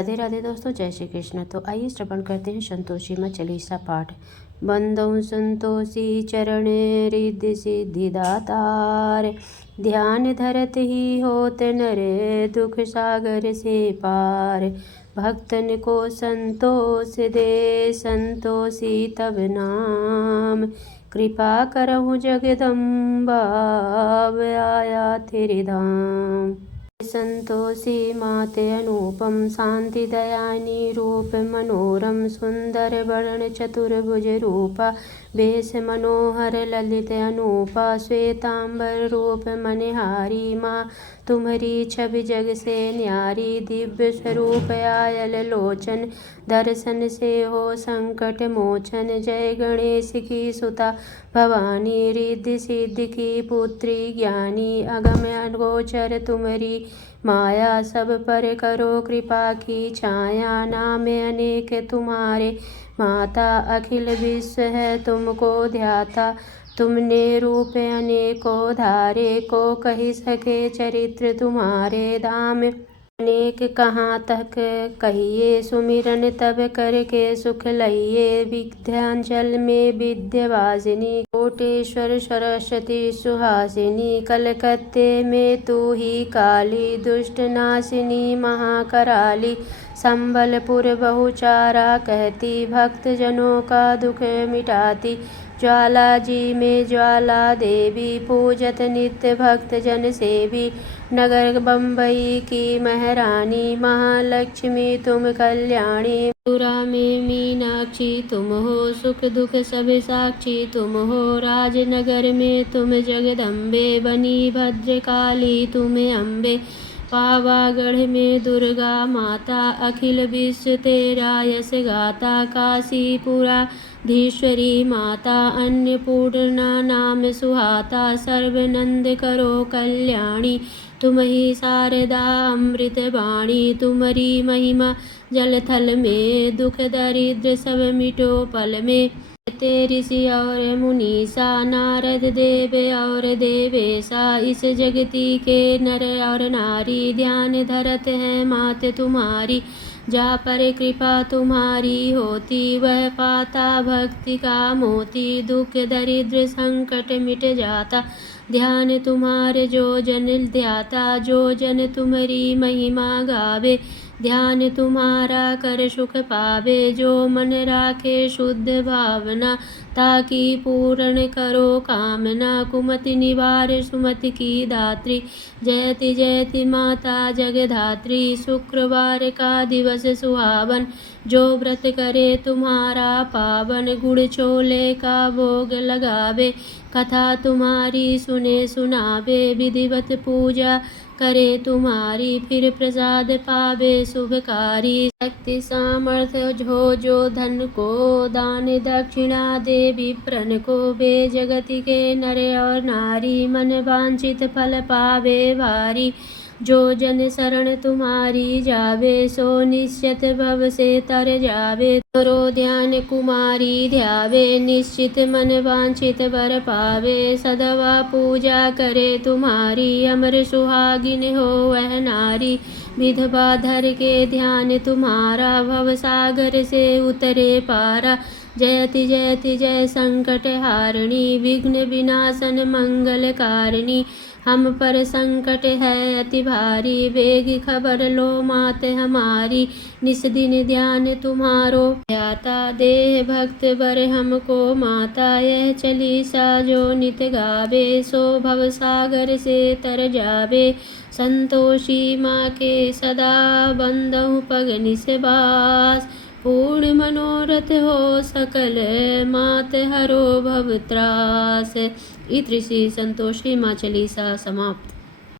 राधे राधे दोस्तों, जय श्री कृष्ण। तो आइए श्रवण करते हैं संतोषी माँ चालीसा पाठ। बंदौ संतोषी चरणे रिद्धि सिद्धि दातार, ध्यान धरत ही होत नरे दुख सागर से पार। भक्तन को संतोष दे संतोषी तब नाम, कृपा करहु जगदम्बा आया तेरे धाम। संतोषी माते अनुपम शांति दयानी रूप मनोरम, सुंदर वर्ण चतुर्भुज रूपा वेश मनोहर ललित अनूपा। श्वेतांबर रूप मनिहारी माँ तुम्हारी छवि जग से न्यारी। दिव्य स्वरूप आयल लोचन, दर्शन से हो संकट मोचन। जय गणेश की सुता भवानी, रिद्धि सिद्धि की पुत्री ज्ञानी। अगम अगोचर तुम्हारी माया, सब पर करो कृपा की छाया। नाम अनेक तुम्हारे माता, अखिल विश्व है तुमको ध्याता। तुमने रूप अनेकों धारे, को कही सके चरित्र तुम्हारे धाम। अनेक कहाँ तक कहिए, सुमिरन तब करके सुख लइए। विद्यांचल में विद्यावासिनी, कोटेश्वर सरस्वती सुहासिनी। कलकत्ते में तू ही काली, दुष्ट नाशिनी महाकराली। संबलपुर बहुचारा कहती, भक्त जनों का दुख मिटाती। ज्वाला जी में ज्वाला देवी, पूजत नित्य भक्त जन सेवी। नगर बम्बई की महारानी, महालक्ष्मी तुम कल्याणी। मथुरा में मीनाक्षी तुम हो, सुख दुख सब साक्षी तुम हो। राजनगर में तुम जगदम्बे, बनी भद्रकाली तुम अम्बे। पावागढ़ में दुर्गा माता, अखिल विश्व तेरा यश गाता। काशीपुरा धीश्वरी माता, अन्नपूर्णा नाम सुहाता। सर्वनंद करो कल्याणी, तुम ही शारदा अमृत वाणी। तुम्हारी महिमा जल थल में, दुख दरिद्र सब मिटो पल में। ऋषि और मुनीसा, नारद देव और देवेशा। इस जगती के नर और नारी, ध्यान धरत है मात तुम्हारी। जा पर कृपा तुम्हारी होती, वह पाता भक्ति का मोती। दुख दरिद्र संकट मिट जाता, ध्यान तुम्हारे जो जन ध्याता। जो जन तुम्हारी महिमा गावे, ध्यान तुम्हारा कर सुख पावे। जो मन राखे शुद्ध भावना, ताकि पूर्ण करो कामना। कुमति निवार सुमति की दात्री, जयति जयति माता जगधात्री। शुक्रवार का दिवस सुहावन, जो व्रत करे तुम्हारा पावन। गुड़ छोले का भोग लगावे, कथा तुम्हारी सुने सुनावे। विधिवत पूजा करे तुम्हारी, फिर प्रसाद पावे शुभकारी। शक्ति सामर्थ्य हो जो धन को, दान दक्षिणा दे विप्रन को। वे जगति के नर और नारी, मन वांछित फल पावे भारी। जो जन शरण तुम्हारी जावे, सो निश्चित भव से तर जावे। करो ध्यान कुमारी ध्यावे, निश्चित मन वांछित वर पावे। सदवा पूजा करे तुम्हारी, अमर सुहागिन हो वह नारी। विधवा धर के ध्यान तुम्हारा, भव सागर से उतरे पारा। जयति जयति जय संकट हारिणी, विघ्न विनाशन मंगल कारिणी। हम पर संकट है अति भारी, वेग खबर लो मात हमारी। निस दिन ध्यान तुम्हारो ध्याता, देह भक्त बर हमको माता। यह चालीसा जो नित गावे, सो भव सागर से तर जावे। संतोषी माँ के सदा बंदहु पग निसबास, पूर्ण मनोरथ हो सकल मात हरो भव त्रास। इति श्री संतोषी माँ चालीसा समाप्त।